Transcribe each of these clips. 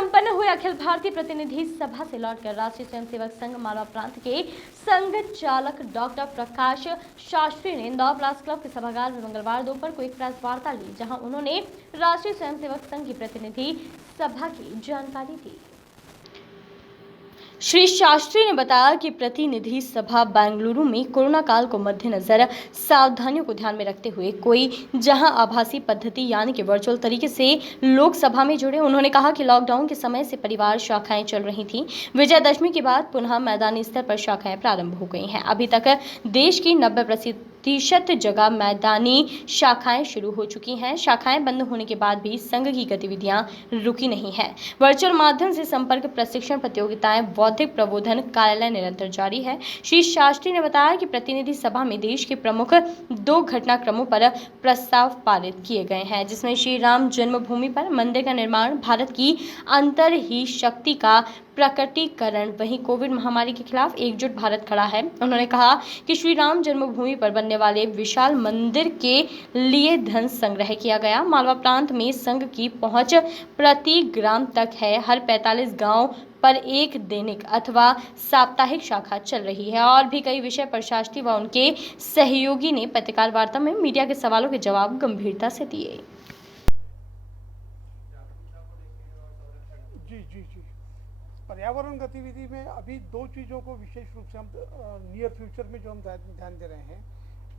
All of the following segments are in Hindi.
संपन्न हुए अखिल भारतीय प्रतिनिधि सभा से लौटकर राष्ट्रीय स्वयंसेवक संघ मालवा प्रांत के संघ चालक डॉक्टर प्रकाश शास्त्री ने इंदौर प्रेस क्लब के सभागार में मंगलवार दोपहर को एक प्रेस वार्ता ली, जहां उन्होंने राष्ट्रीय स्वयंसेवक संघ की प्रतिनिधि सभा की जानकारी दी। श्री शास्त्री ने बताया कि प्रतिनिधि सभा बेंगलुरु में कोरोना काल को मद्देनजर सावधानियों को ध्यान में रखते हुए कोई जहां आभासी पद्धति यानी कि वर्चुअल तरीके से लोकसभा में जुड़े। उन्होंने कहा कि लॉकडाउन के समय से परिवार शाखाएं चल रही थीं। विजयदशमी के बाद पुनः मैदानी स्तर पर शाखाएं प्रारंभ हो गई हैं। अभी तक देश की 90% जगह मैदानी शाखाएं शुरू हो चुकी हैं। शाखाएं बंद होने के बाद भी संघ की गतिविधियां रुकी नहीं हैं। वर्चुअल माध्यम से संपर्क प्रशिक्षण प्रतियोगिताएं बौद्धिक प्रबोधन कार्यालय निरंतर जारी है। श्री शास्त्री ने बताया कि प्रतिनिधि सभा में देश के प्रमुख 2 घटनाक्रमों पर प्रस्ताव पारित किए गए हैं, जिसमें श्री राम जन्मभूमि पर मंदिर का निर्माण, भारत की अंतर्ही शक्ति का प्रकटीकरण, वहीं कोविड महामारी के खिलाफ एकजुट भारत खड़ा है। उन्होंने कहा कि श्री राम जन्मभूमि पर बनने वाले विशाल मंदिर के लिए धन संग्रह किया गया। मालवा प्रांत में संघ की पहुंच प्रति ग्राम तक है। हर 45 गांव पर एक दैनिक अथवा साप्ताहिक शाखा चल रही है। और भी कई विषय पर शास्त्री व उनके सहयोगी ने पत्रकार वार्ता में मीडिया के सवालों के जवाब गंभीरता से दिए। जी पर्यावरण गतिविधि में अभी 2 चीज़ों को विशेष रूप से हम नियर फ्यूचर में जो हम ध्यान दे रहे हैं।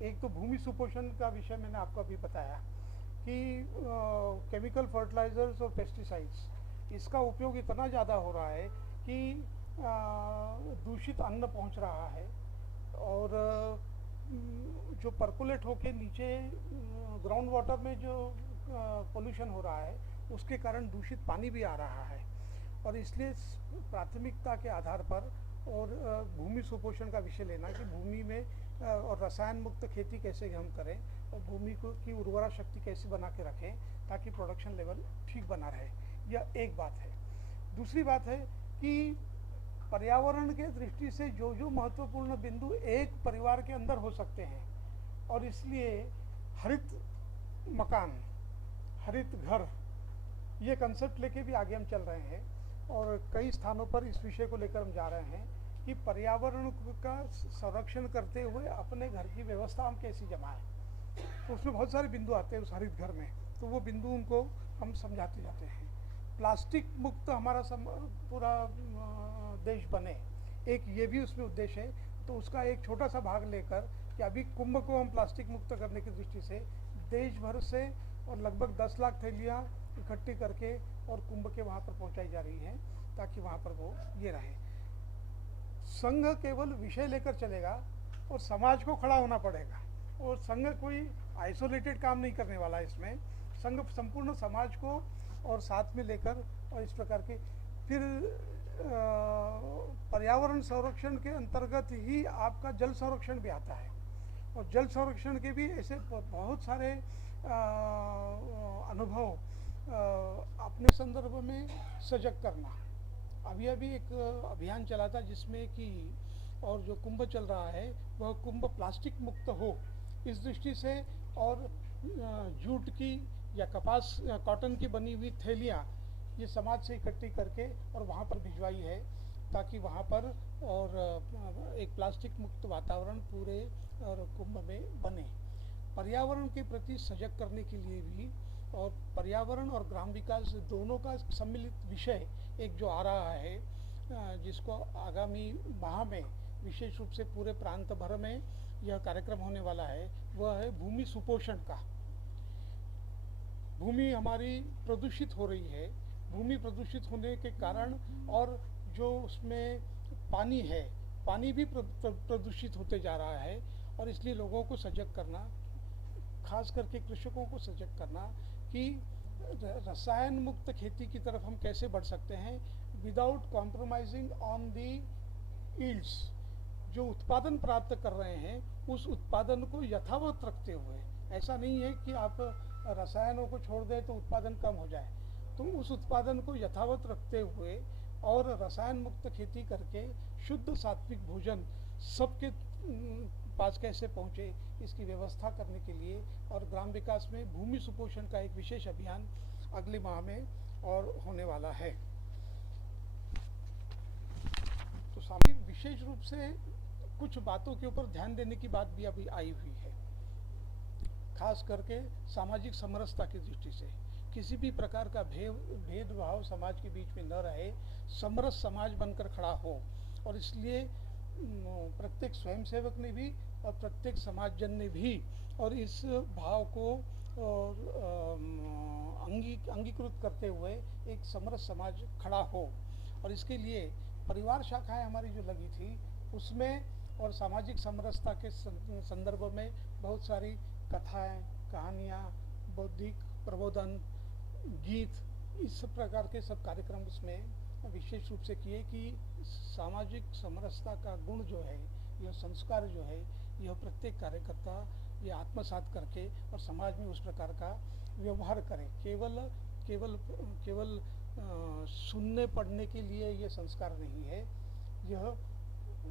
एक तो भूमि सुपोषण का विषय मैंने आपको अभी बताया कि केमिकल फर्टिलाइजर्स और पेस्टिसाइड्स इसका उपयोग इतना ज़्यादा हो रहा है कि दूषित अन्न पहुंच रहा है और जो पर्कुलेट होके नीचे ग्राउंड वाटर में जो पोल्यूशन हो रहा है उसके कारण दूषित पानी भी आ रहा है। और इसलिए प्राथमिकता के आधार पर और भूमि सुपोषण का विषय लेना कि भूमि में और रसायन मुक्त खेती कैसे हम करें और भूमि को की उर्वरा शक्ति कैसे बना के रखें ताकि प्रोडक्शन लेवल ठीक बना रहे, यह एक बात है। दूसरी बात है कि पर्यावरण के दृष्टि से जो जो महत्वपूर्ण बिंदु एक परिवार के अंदर हो सकते हैं और इसलिए हरित मकान, हरित घर, ये कंसेप्ट लेके भी आगे हम चल रहे हैं और कई स्थानों पर इस विषय को लेकर हम जा रहे हैं कि पर्यावरण का संरक्षण करते हुए अपने घर की व्यवस्था हम कैसी जमाएं। तो उसमें बहुत सारे बिंदु आते हैं उस हरित घर में, तो वो बिंदु उनको हम समझाते जाते हैं। प्लास्टिक मुक्त हमारा पूरा देश बने, एक ये भी उसमें उद्देश्य है। तो उसका एक छोटा सा भाग लेकर कि अभी कुंभ को हम प्लास्टिक मुक्त करने की दृष्टि से देश भर से और लगभग 10 लाख थैलियाँ इकट्ठी करके और कुंभ के वहाँ पर पहुँचाई जा रही हैं ताकि वहाँ पर वो ये रहे। संघ केवल विषय लेकर चलेगा और समाज को खड़ा होना पड़ेगा और संघ कोई आइसोलेटेड काम नहीं करने वाला है। इसमें संघ संपूर्ण समाज को और साथ में लेकर और इस प्रकार के फिर पर्यावरण संरक्षण के अंतर्गत ही आपका जल संरक्षण भी आता है और जल संरक्षण के भी ऐसे बहुत सारे अनुभव अपने संदर्भ में सजग करना। अभी एक अभियान चला था जिसमें कि और जो कुंभ चल रहा है वह कुंभ प्लास्टिक मुक्त हो इस दृष्टि से और जूट की या कपास कॉटन की बनी हुई थैलियाँ ये समाज से इकट्ठी करके और वहाँ पर भिजवाई है ताकि वहाँ पर और एक प्लास्टिक मुक्त वातावरण पूरे और कुंभ में बने। पर्यावरण के प्रति सजग करने के लिए भी और पर्यावरण और ग्राम विकास दोनों का सम्मिलित विषय एक जो आ रहा है जिसको आगामी माह में विशेष रूप से पूरे प्रांत भर में यह कार्यक्रम होने वाला है, वह है भूमि सुपोषण का। भूमि हमारी प्रदूषित हो रही है, भूमि प्रदूषित होने के कारण और जो उसमें पानी है, पानी भी प्रदूषित होते जा रहा है और इसलिए लोगों को सजग करना, खास करके कृषकों को सजग करना कि रसायन मुक्त खेती की तरफ हम कैसे बढ़ सकते हैं without compromising on the yields. जो उत्पादन प्राप्त कर रहे हैं उस उत्पादन को यथावत रखते हुए, ऐसा नहीं है कि आप रसायनों को छोड़ दें तो उत्पादन कम हो जाए, तो उस उत्पादन को यथावत रखते हुए और रसायन मुक्त खेती करके शुद्ध सात्विक भोजन सबके पास कैसे पहुँचे इसकी व्यवस्था करने के लिए और ग्राम विकास में भूमि सुपोषण का एक विशेष अभियान अगले माह में और होने वाला है। विशेष रूप से कुछ बातों के ऊपर ध्यान देने की बात भी अभी आई हुई है, खास करके सामाजिक समरसता की दृष्टि से। किसी भी प्रकार का भेदभाव समाज के बीच में न रहे, समरस समाज बनकर खड़ा हो, और इसलिए प्रत्येक स्वयंसेवक ने भी और प्रत्येक समाजजन ने भी और इस भाव को अंगीकृत करते हुए एक समरस समाज खड़ा हो। और इसके लिए परिवार शाखाएं हमारी जो लगी थी उसमें और सामाजिक समरसता के संदर्भ में बहुत सारी कथाएं, कहानियाँ, बौद्धिक प्रबोधन, गीत, इस प्रकार के सब कार्यक्रम उसमें विशेष रूप से किए कि सामाजिक समरसता का गुण जो है, यह संस्कार जो है, यह प्रत्येक कार्यकर्ता ये आत्मसात करके और समाज में उस प्रकार का व्यवहार करे। केवल सुनने पढ़ने के लिए ये संस्कार नहीं है, यह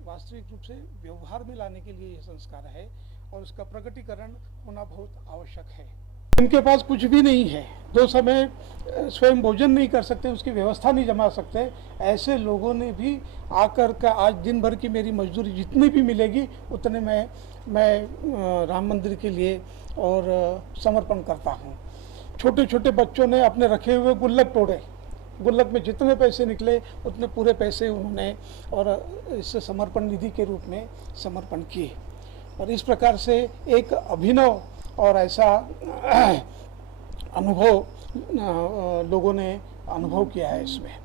वास्तविक रूप से व्यवहार में लाने के लिए यह संस्कार है और उसका प्रकटीकरण होना बहुत आवश्यक है। इनके पास कुछ भी नहीं है, 2 समय स्वयं भोजन नहीं कर सकते, उसकी व्यवस्था नहीं जमा सकते, ऐसे लोगों ने भी आकर का आज दिन भर की मेरी मजदूरी जितनी भी मिलेगी उतने मैं राम मंदिर के लिए और समर्पण करता हूँ। छोटे छोटे बच्चों ने अपने रखे हुए गुल्लक तोड़े, गुल्लक में जितने पैसे निकले उतने पूरे पैसे उन्होंने और इस समर्पण निधि के रूप में समर्पण किए। और इस प्रकार से एक अभिनव और ऐसा अनुभव लोगों ने अनुभव किया है इसमें।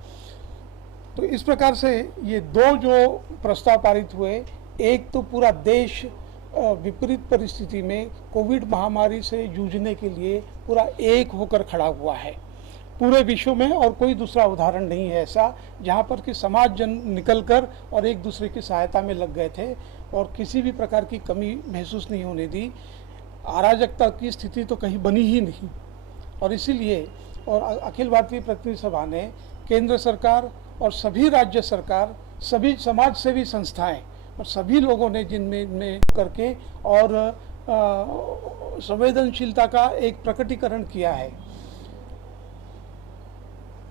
तो इस प्रकार से ये 2 जो प्रस्ताव पारित हुए, एक तो पूरा देश विपरीत परिस्थिति में कोविड महामारी से जूझने के लिए पूरा एक होकर खड़ा हुआ है पूरे विश्व में, और कोई दूसरा उदाहरण नहीं है ऐसा जहाँ पर कि समाज जन निकलकर और एक दूसरे की सहायता में लग गए थे और किसी भी प्रकार की कमी महसूस नहीं होने दी। अराजकता की स्थिति तो कहीं बनी ही नहीं। और इसीलिए और अखिल भारतीय प्रतिनिधि सभा ने केंद्र सरकार और सभी राज्य सरकार, सभी समाज सेवी संस्थाएं और सभी लोगों ने जिनमें करके और संवेदनशीलता का एक प्रकटीकरण किया है।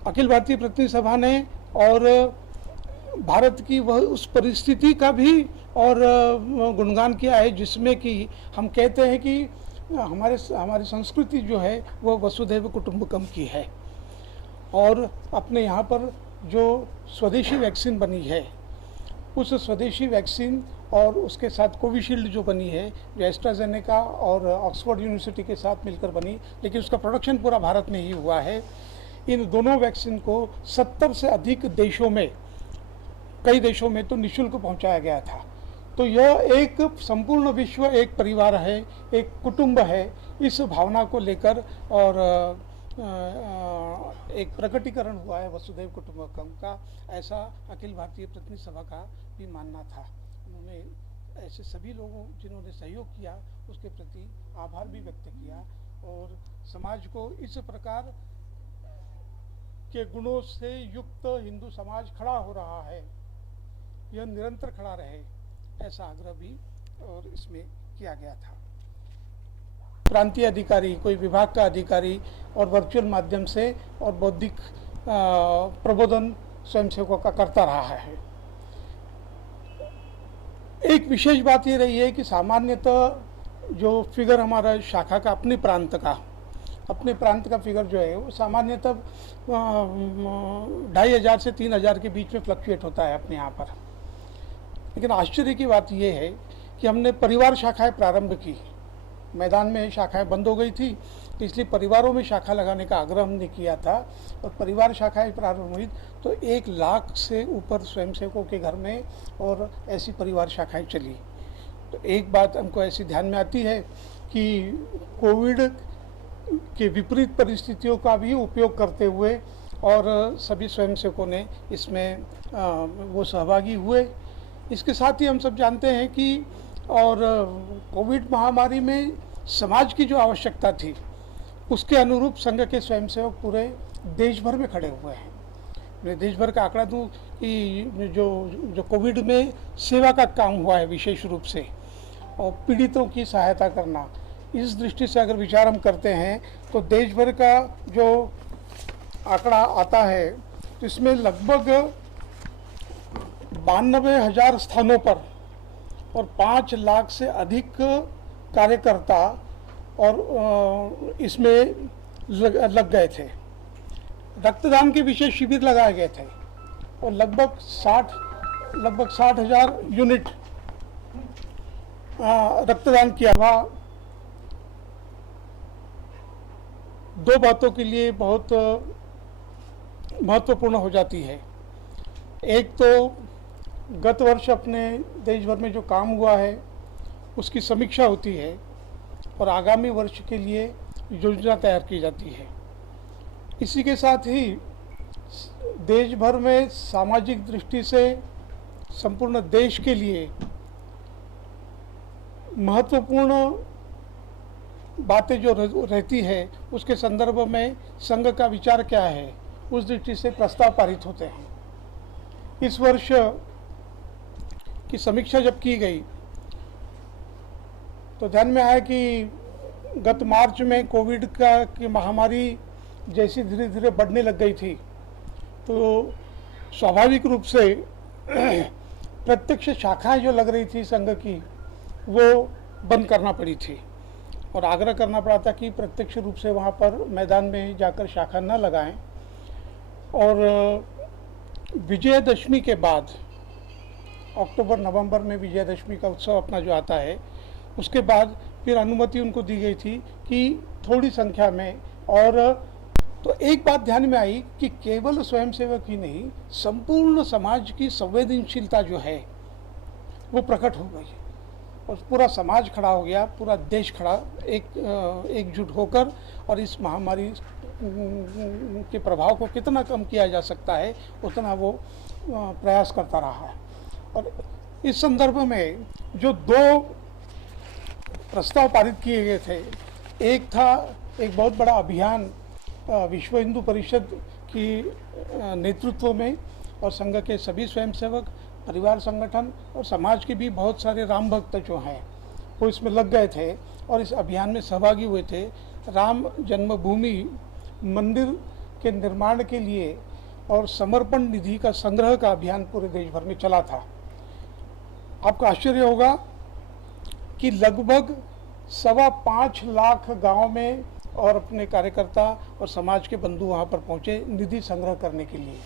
अखिल भारतीय प्रतिनिधि सभा ने और भारत की वह उस परिस्थिति का भी और गुणगान किया है जिसमें कि हम कहते हैं कि हमारी संस्कृति जो है वह वसुधैव कुटुंबकम की है। और अपने यहाँ पर जो स्वदेशी वैक्सीन बनी है, उस स्वदेशी वैक्सीन और उसके साथ कोविशील्ड जो बनी है, जो एस्ट्राजेनेका और ऑक्सफोर्ड यूनिवर्सिटी के साथ मिलकर बनी, लेकिन उसका प्रोडक्शन पूरा भारत में ही हुआ है। इन दोनों वैक्सीन को 70 से अधिक देशों में, कई देशों में तो निःशुल्क पहुंचाया गया था। तो यह एक संपूर्ण विश्व एक परिवार है, एक कुटुंब है, इस भावना को लेकर और एक प्रकटीकरण हुआ है वसुधैव कुटुंबकम का, ऐसा अखिल भारतीय प्रतिनिधि सभा का भी मानना था। उन्होंने ऐसे सभी लोगों जिन्होंने सहयोग किया उसके प्रति आभार भी व्यक्त किया और समाज को इस प्रकार के गुणों से युक्त हिंदू समाज खड़ा हो रहा है, यह निरंतर खड़ा रहे, ऐसा आग्रह भी और इसमें किया गया था। प्रांतीय अधिकारी, कोई विभाग का अधिकारी और वर्चुअल माध्यम से और बौद्धिक प्रबोधन स्वयंसेवकों का करता रहा है। एक विशेष बात ये रही है कि सामान्यतः जो फिगर हमारा शाखा का अपने प्रांत का फिगर जो है वो सामान्यतः 2500 से 3000 के बीच में फ्लक्चुएट होता है अपने यहाँ पर। लेकिन आश्चर्य की बात यह है कि हमने परिवार शाखाएं प्रारंभ की। मैदान में शाखाएं बंद हो गई थी, इसलिए परिवारों में शाखा लगाने का आग्रह हमने किया था और परिवार शाखाएं प्रारंभ हुई तो 1 लाख से ऊपर स्वयंसेवकों के घर में और ऐसी परिवार शाखाएं चली। तो एक बात हमको ऐसी ध्यान में आती है कि कोविड के विपरीत परिस्थितियों का भी उपयोग करते हुए और सभी स्वयंसेवकों ने इसमें वो सहभागी हुए। इसके साथ ही हम सब जानते हैं कि और कोविड महामारी में समाज की जो आवश्यकता थी उसके अनुरूप संघ के स्वयंसेवक पूरे देश भर में खड़े हुए हैं। मैं देश भर का आंकड़ा दूँ कि जो कोविड में सेवा का काम हुआ है विशेष रूप से, और पीड़ितों की सहायता करना, इस दृष्टि से अगर विचार हम करते हैं तो देश भर का जो आंकड़ा आता है तो इसमें लगभग 92,000 स्थानों पर और 5 लाख से अधिक कार्यकर्ता और इसमें लग गए थे। रक्तदान के विशेष शिविर लगाए गए थे और लगभग 60,000 यूनिट रक्तदान किया हुआ। दो बातों के लिए बहुत महत्वपूर्ण हो जाती है। एक तो गत वर्ष अपने देश भर में जो काम हुआ है उसकी समीक्षा होती है और आगामी वर्ष के लिए योजना तैयार की जाती है। इसी के साथ ही देश भर में सामाजिक दृष्टि से संपूर्ण देश के लिए महत्वपूर्ण बातें जो रहती है उसके संदर्भ में संघ का विचार क्या है, उस दृष्टि से प्रस्ताव पारित होते हैं। इस वर्ष की समीक्षा जब की गई तो ध्यान में आया कि गत मार्च में कोविड की महामारी जैसी धीरे धीरे बढ़ने लग गई थी, तो स्वाभाविक रूप से प्रत्यक्ष शाखाएं जो लग रही थी संघ की वो बंद करना पड़ी थी और आग्रह करना पड़ा था कि प्रत्यक्ष रूप से वहाँ पर मैदान में जाकर शाखा न लगाएं। और विजयदशमी के बाद अक्टूबर नवंबर में विजयदशमी का उत्सव अपना जो आता है उसके बाद फिर अनुमति उनको दी गई थी कि थोड़ी संख्या में। और तो एक बात ध्यान में आई कि केवल स्वयंसेवक ही नहीं, संपूर्ण समाज की संवेदनशीलता जो है वो प्रकट हो गई और पूरा समाज खड़ा हो गया, पूरा देश खड़ा एकजुट होकर और इस महामारी के प्रभाव को कितना कम किया जा सकता है उतना वो प्रयास करता रहा। और इस संदर्भ में जो दो प्रस्ताव पारित किए गए थे, एक था एक बहुत बड़ा अभियान विश्व हिंदू परिषद की नेतृत्व में और संघ के सभी स्वयंसेवक, परिवार संगठन और समाज के भी बहुत सारे राम भक्त जो हैं वो इसमें लग गए थे और इस अभियान में सहभागी हुए थे। राम जन्मभूमि मंदिर के निर्माण के लिए और समर्पण निधि का संग्रह का अभियान पूरे देश भर में चला था। आपको आश्चर्य होगा कि लगभग 5.25 लाख गांव में और अपने कार्यकर्ता और समाज के बंधु वहां पर पहुंचे निधि संग्रह करने के लिए।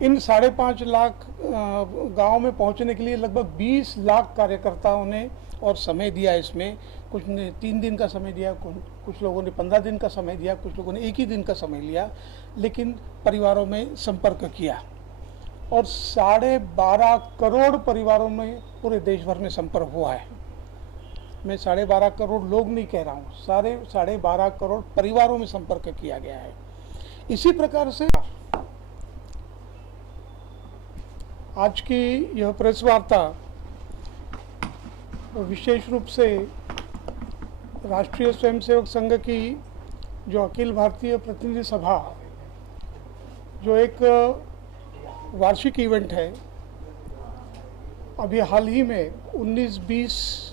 इन 5.5 लाख गांव में पहुंचने के लिए लगभग 20 लाख कार्यकर्ताओं ने और समय दिया। इसमें कुछ ने 3 दिन का समय दिया, कुछ लोगों ने 15 दिन का समय दिया, कुछ लोगों ने 1 ही दिन का समय लिया, लेकिन परिवारों में संपर्क किया और 12.5 करोड़ परिवारों में पूरे देश भर में संपर्क हुआ है। मैं 12.5 करोड़ लोग नहीं कह रहा हूँ, 12.5 करोड़ परिवारों में संपर्क किया गया है। इसी प्रकार से आज की यह प्रेस वार्ता विशेष रूप से राष्ट्रीय स्वयंसेवक संघ की जो अखिल भारतीय प्रतिनिधि सभा, जो एक वार्षिक इवेंट है, अभी हाल ही में 19-20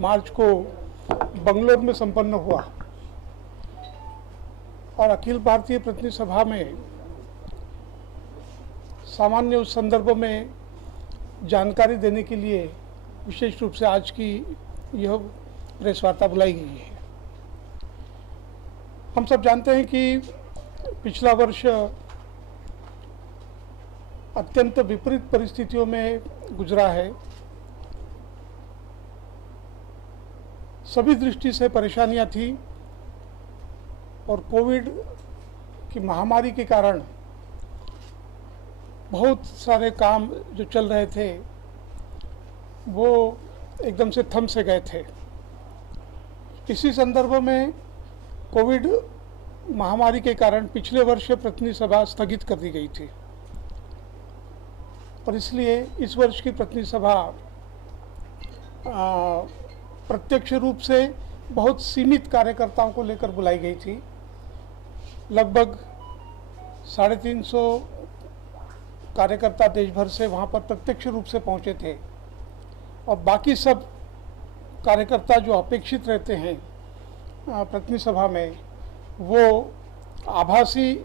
मार्च को बंगलोर में संपन्न हुआ और अखिल भारतीय प्रतिनिधि सभा में सामान्य उस संदर्भ में जानकारी देने के लिए विशेष रूप से आज की यह प्रेस वार्ता बुलाई गई है। हम सब जानते हैं कि पिछला वर्ष अत्यंत विपरीत परिस्थितियों में गुजरा है। सभी दृष्टि से परेशानियां थी और कोविड की महामारी के कारण बहुत सारे काम जो चल रहे थे वो एकदम से थम से गए थे। इसी संदर्भ में कोविड महामारी के कारण पिछले वर्ष प्रतिनिधि सभा स्थगित कर दी गई थी और इसलिए इस वर्ष की प्रतिनिधि सभा प्रत्यक्ष रूप से बहुत सीमित कार्यकर्ताओं को लेकर बुलाई गई थी। लगभग 350 कार्यकर्ता देश भर से वहाँ पर प्रत्यक्ष रूप से पहुँचे थे और बाकी सब कार्यकर्ता जो अपेक्षित रहते हैं प्रतिनिधि सभा में वो आभासी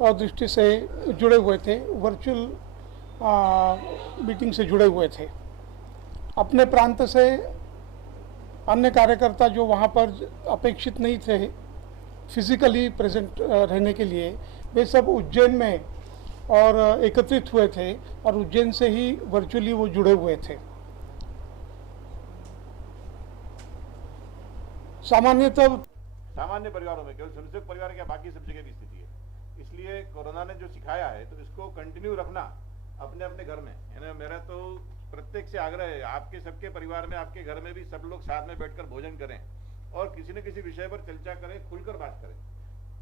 और दृष्टि से जुड़े हुए थे, वर्चुअल मीटिंग से जुड़े हुए थे। अपने प्रांत से अन्य कार्यकर्ता जो वहाँ पर अपेक्षित नहीं थे फिजिकली प्रेजेंट रहने के लिए, वे सब उज्जैन में और एकत्रित हुए थे और उज्जैन से ही वर्चुअली वो जुड़े हुए थे। सामान्य परिवारों में, केवल संयुक्त परिवार क्या बाकी सब जगह भी स्थिति है। इसलिए कोरोना ने जो सिखाया है तो इसको कंटिन्यू रखना अपने अपने घर में। यानी मेरा तो प्रत्येक से आग्रह है, आपके सबके परिवार में, आपके घर में भी सब लोग साथ में बैठकर भोजन करें और किसी न किसी विषय पर चर्चा करें, खुलकर बात करें।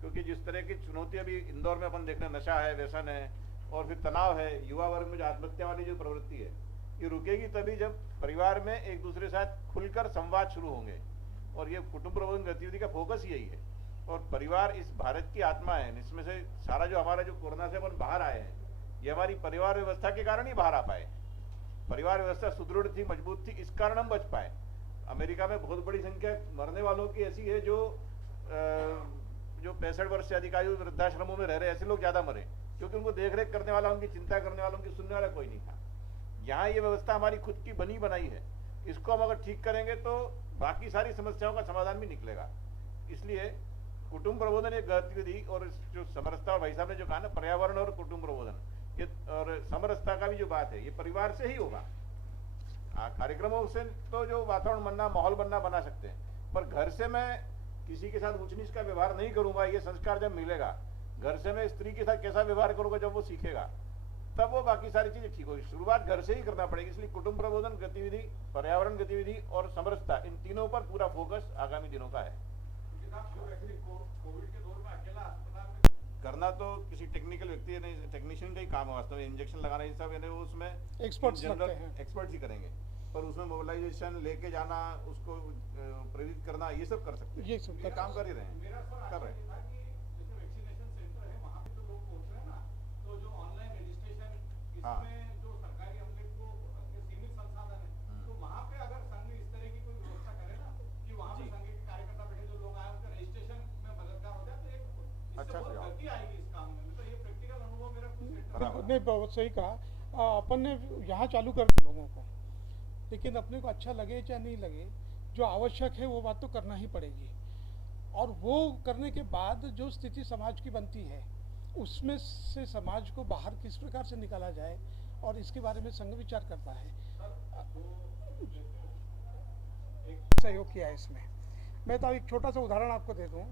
क्योंकि जिस तरह की चुनौती अभी इंदौर में अपन देख रहे हैं, नशा है, व्यसन है और फिर तनाव है, युवा वर्ग में जो आत्महत्या वाली जो प्रवृत्ति है, ये रुकेगी तभी जब परिवार में एक दूसरे के साथ खुलकर संवाद शुरू होंगे। और ये कुटुंब प्रबंधन गतिविधि का फोकस यही है। और परिवार इस भारत की आत्मा है। इसमें से सारा जो हमारा जो कोरोना से अपन बाहर आए हैं, ये हमारी परिवार व्यवस्था के कारण ही बाहर आ पाए। परिवार व्यवस्था सुदृढ़ थी, मजबूत थी, इस कारण हम बच पाए। अमेरिका में बहुत बड़ी संख्या मरने वालों की ऐसी है जो 65 वर्ष से अधिक आयु वृद्धाश्रमों में रह रहे ऐसे लोग ज्यादा मरे, क्योंकि उनको देख रेख करने वाला, उनकी चिंता करने वाला, उनकी सुनने वाला कोई नहीं था। यहाँ ये व्यवस्था हमारी खुद की बनी बनाई है। इसको हम अगर ठीक करेंगे तो बाकी सारी समस्याओं का समाधान भी निकलेगा। इसलिए कुटुंब प्रबोधन एक गतिविधि, और जो समरसता, और भाई साहब ने जो कहा ना, पर्यावरण और कुटुंब प्रबोधन, ये और समरसता का भी जो बात है, ये परिवार से ही होगा। कार्यक्रमों से तो जो वातावरण बनना, माहौल बनना बना सकते हैं, पर घर से मैं किसी के साथ ऊंच नीच का व्यवहार नहीं करूंगा। ये संस्कार जब मिलेगा, घर से मैं स्त्री के साथ कैसा व्यवहार करूंगा, जब वो सीखेगा तब वो बाकी सारी चीजें ठीक होगी। शुरुआत घर से ही करना पड़ेगी। इसलिए कुटुंब प्रबोधन गतिविधि, पर्यावरण गतिविधि और समरसता, इन तीनों पर पूरा फोकस आगामी दिनों का है। कोविड के दौर में अकेला अस्पताल में करना तो किसी टेक्निकल व्यक्ति नहीं, टेक्नीशियन का ही काम है वास्तव में। इंजेक्शन लगाना ये सब यानी उसमें एक्सपर्ट्स ही करेंगे, पर उसमें मोबिलाइजेशन लेके जाना, उसको प्रेरित करना, ये सब कर सकते हैं। ये काम कर ही रहे हैं, कर रहे हैं। इसमें जो सरकारी अमले को सीमित संसाधन है, तो वहाँ पे अगर संघ इस तरह की कोई व्यवस्था करे ना कि वहाँ पे संघ के कार्यकर्ता बैठे, जो लोग आए उनका रजिस्ट्रेशन में मददगार हो जाए, तो एक अच्छा गति आएगी इस काम में। तो ये प्रैक्टिकल अनुभव मेरा कुछ नहीं, बहुत सही कहा। अपन ने यहाँ चालू कर दिया लोगों को, लेकिन अपने को अच्छा लगे चाहे नहीं लगे, जो आवश्यक है वो बात तो करना ही पड़ेगी। और वो करने के बाद जो स्थिति समाज की बनती है, उसमें से समाज को बाहर किस प्रकार से निकाला जाए, और इसके बारे में संघ विचार करता है। सहयोग किया है इसमें। मैं तो एक छोटा सा उदाहरण आपको दे दूं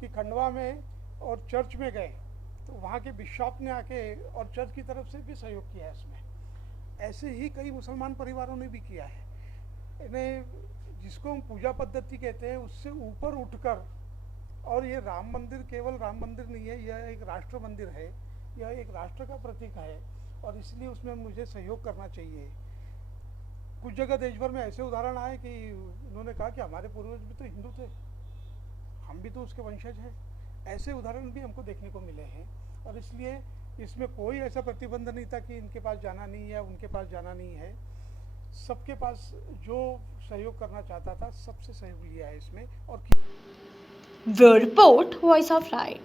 कि खंडवा में और चर्च में गए तो वहाँ के बिशप ने आके और चर्च की तरफ से भी सहयोग किया है इसमें। ऐसे ही कई मुसलमान परिवारों ने भी किया है। इन्हें जिसको हम पूजा पद्धति कहते हैं, उससे ऊपर उठकर, और ये राम मंदिर केवल राम मंदिर नहीं है, यह एक राष्ट्र मंदिर है, यह एक राष्ट्र का प्रतीक है, और इसलिए उसमें मुझे सहयोग करना चाहिए। कुछ जगह देश भर में ऐसे उदाहरण आए कि उन्होंने कहा कि हमारे पूर्वज भी तो हिंदू थे, हम भी तो उसके वंशज हैं। ऐसे उदाहरण भी हमको देखने को मिले हैं, और इसलिए इसमें कोई ऐसा प्रतिबंध नहीं था कि इनके पास जाना नहीं है, उनके पास जाना नहीं है। सबके पास जो सहयोग करना चाहता था, सबसे सहयोग लिया है इसमें। और bureau report, voice of right.